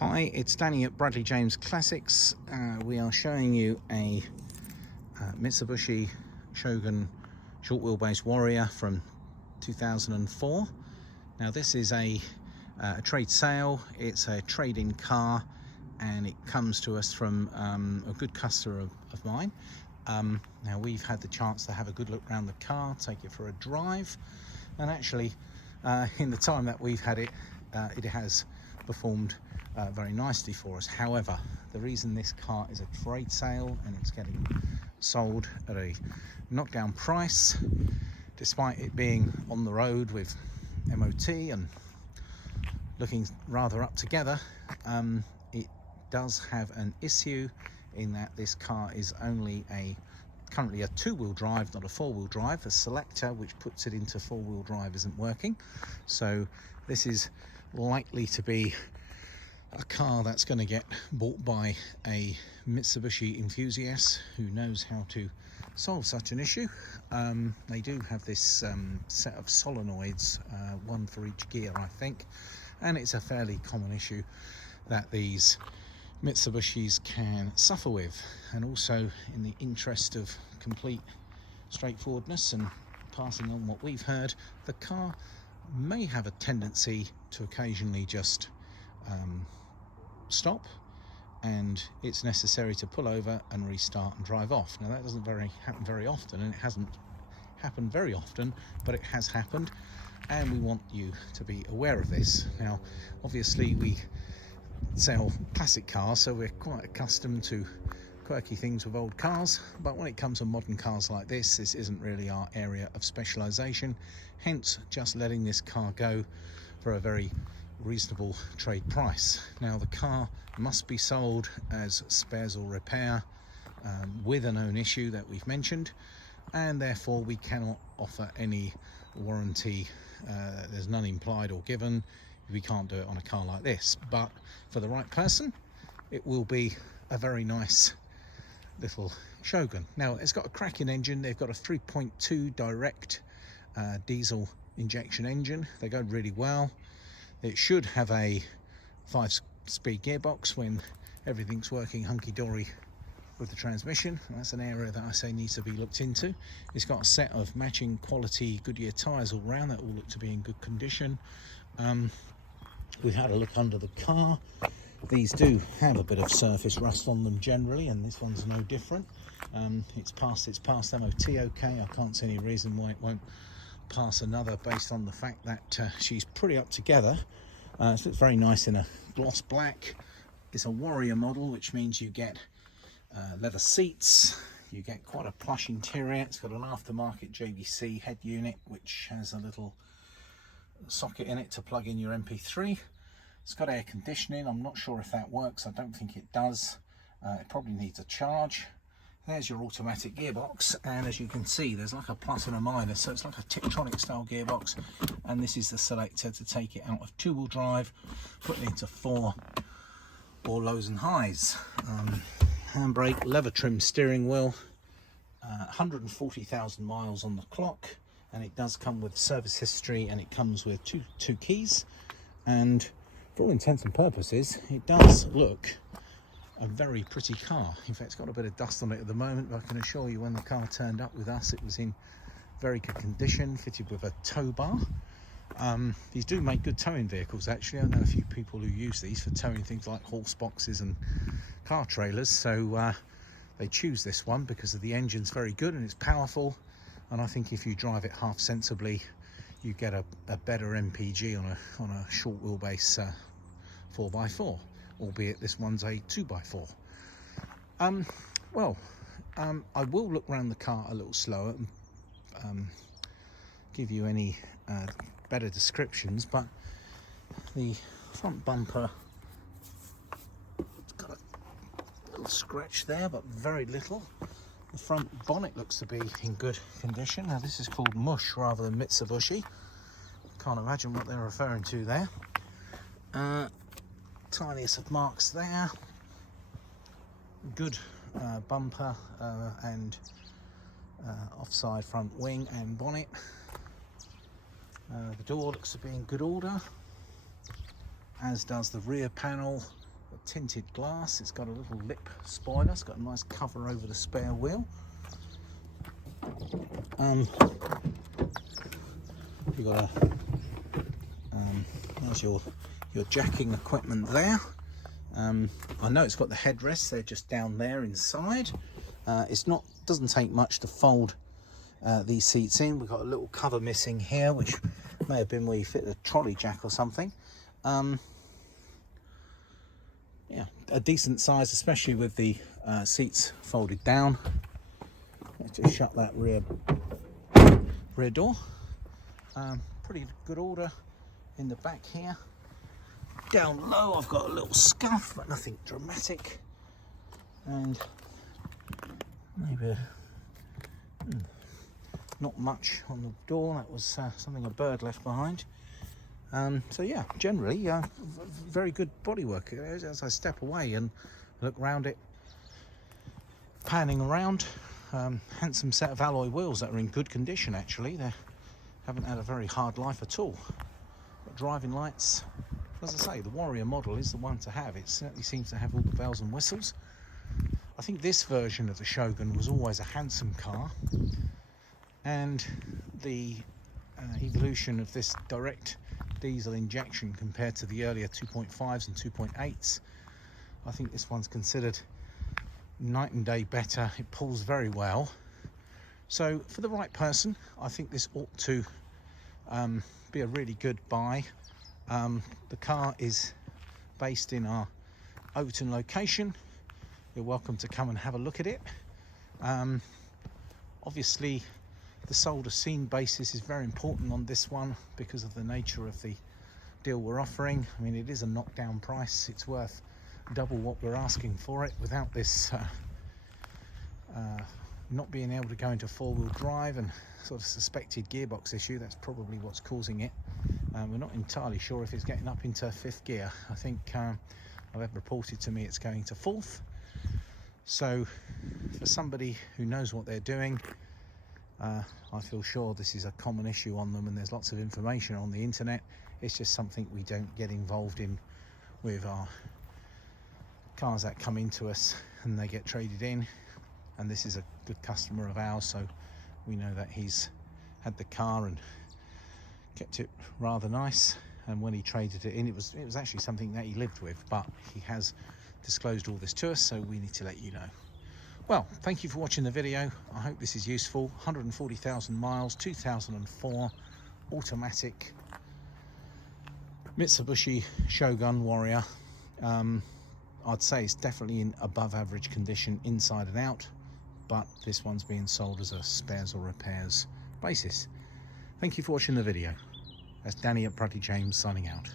Hi, it's Danny at Bradley James Classics. We are showing you a Mitsubishi Shogan short wheelbase Warrior from 2004. Now this is a trade sale, it's a trade-in car, and it comes to us from a good customer of mine. Now we've had the chance to have a good look around the car, take it for a drive, and actually in the time that we've had it, it has performed very nicely for us. However, the reason this car is a trade sale and it's getting sold at a knockdown price, despite it being on the road with MOT and looking rather up together, it does have an issue in that this car is only currently a two-wheel drive, not a four-wheel drive. The selector which puts it into four-wheel drive isn't working, so this is likely to be a car that's going to get bought by a Mitsubishi enthusiast who knows how to solve such an issue. They do have this set of solenoids, one for each gear I think, and it's a fairly common issue that these Mitsubishis can suffer with. And also, in the interest of complete straightforwardness and passing on what we've heard, the car may have a tendency to occasionally just stop, and it's necessary to pull over and restart and drive off. Now that doesn't happen very often, and it hasn't happened very often, but it has happened, and we want you to be aware of this. Now obviously we sell classic cars, so we're quite accustomed to quirky things with old cars, but when it comes to modern cars like this isn't really our area of specialization, hence just letting this car go for a very reasonable trade price. Now the car must be sold as spares or repair with a known issue that we've mentioned, and therefore we cannot offer any warranty. There's none implied or given. We can't do it on a car like this, but for the right person it will be a very nice little Shogun. Now it's got a cracking engine. They've got a 3.2 direct diesel injection engine. They go really well. It should have a 5-speed gearbox when everything's working hunky-dory with the transmission. That's an area that I say needs to be looked into. It's got a set of matching quality Goodyear tyres all round that all look to be in good condition. We've had a look under the car. These do have a bit of surface rust on them generally, and this one's no different. It's passed MOT okay. I can't see any reason why it won't pass another, based on the fact that she's pretty up together. So it's very nice in a gloss black. It's a Warrior model, which means you get leather seats, you get quite a plush interior. It's got an aftermarket JVC head unit which has a little socket in it to plug in your MP3. It's got air conditioning. I'm not sure if that works. I don't think it does. It probably needs a charge. There's your automatic gearbox, and as you can see there's like a plus and a minus, so it's like a Tiptronic style gearbox, and this is the selector to take it out of two-wheel drive, put it into four or lows and highs. Handbrake, leather trim steering wheel, 140,000 miles on the clock, and it does come with service history, and it comes with two keys, and for all intents and purposes it does look a very pretty car. In fact, it's got a bit of dust on it at the moment, but I can assure you when the car turned up with us it was in very good condition, fitted with a tow bar. These do make good towing vehicles actually. I know a few people who use these for towing things like horse boxes and car trailers, so they choose this one because of the engine's very good and it's powerful, and I think if you drive it half sensibly you get a better MPG on a short wheelbase 4x4, albeit this one's a 2x4. I will look around the car a little slower and give you any better descriptions, but the front bumper, it's got a little scratch there, but very little. The front bonnet looks to be in good condition. Now this is called Mush rather than Mitsubishi. Can't imagine what they're referring to there. Tiniest of marks there. Good bumper and offside front wing and bonnet. The door looks to be in good order, as does the rear panel tinted glass. It's got a little lip spoiler. It's got a nice cover over the spare wheel. You've got there's your jacking equipment there. I know it's got the headrests, they're just down there inside. Doesn't take much to fold these seats in. We've got a little cover missing here, which may have been where you fit a trolley jack or something. Yeah, a decent size, especially with the seats folded down. Let's just shut that rear door. Pretty good order in the back here. Down low I've got a little scuff, but nothing dramatic, and maybe not much on the door. That was something a bird left behind. So yeah, generally very good bodywork. As I step away and look around it, panning around, handsome set of alloy wheels that are in good condition actually. They haven't had a very hard life at all. But driving lights, as I say, the Warrior model is the one to have. It certainly seems to have all the bells and whistles. I think this version of the Shogun was always a handsome car, and the evolution of this direct diesel injection compared to the earlier 2.5s and 2.8s, I think this one's considered night and day better. It pulls very well. So for the right person, I think this ought to be a really good buy. The car is based in our Overton location. You're welcome to come and have a look at it. Obviously the sold as seen basis is very important on this one because of the nature of the deal we're offering. I mean, it is a knockdown price. It's worth double what we're asking for it. Without this not being able to go into four-wheel drive and sort of suspected gearbox issue, that's probably what's causing it. We're not entirely sure if it's getting up into fifth gear. I think I've had reported to me it's going to fourth. So for somebody who knows what they're doing, I feel sure this is a common issue on them, and there's lots of information on the internet. It's just something we don't get involved in with our cars that come into us and they get traded in. And this is a good customer of ours, so we know that he's had the car and kept it rather nice, and when he traded it in, it was actually something that he lived with, but he has disclosed all this to us, so we need to let you know. Well, thank you for watching the video. I hope this is useful. 140,000 miles, 2004, automatic Mitsubishi Shogun Warrior. I'd say it's definitely in above average condition inside and out, but this one's being sold as a spares or repairs basis. Thank you for watching the video. That's Danny at Pruddy James signing out.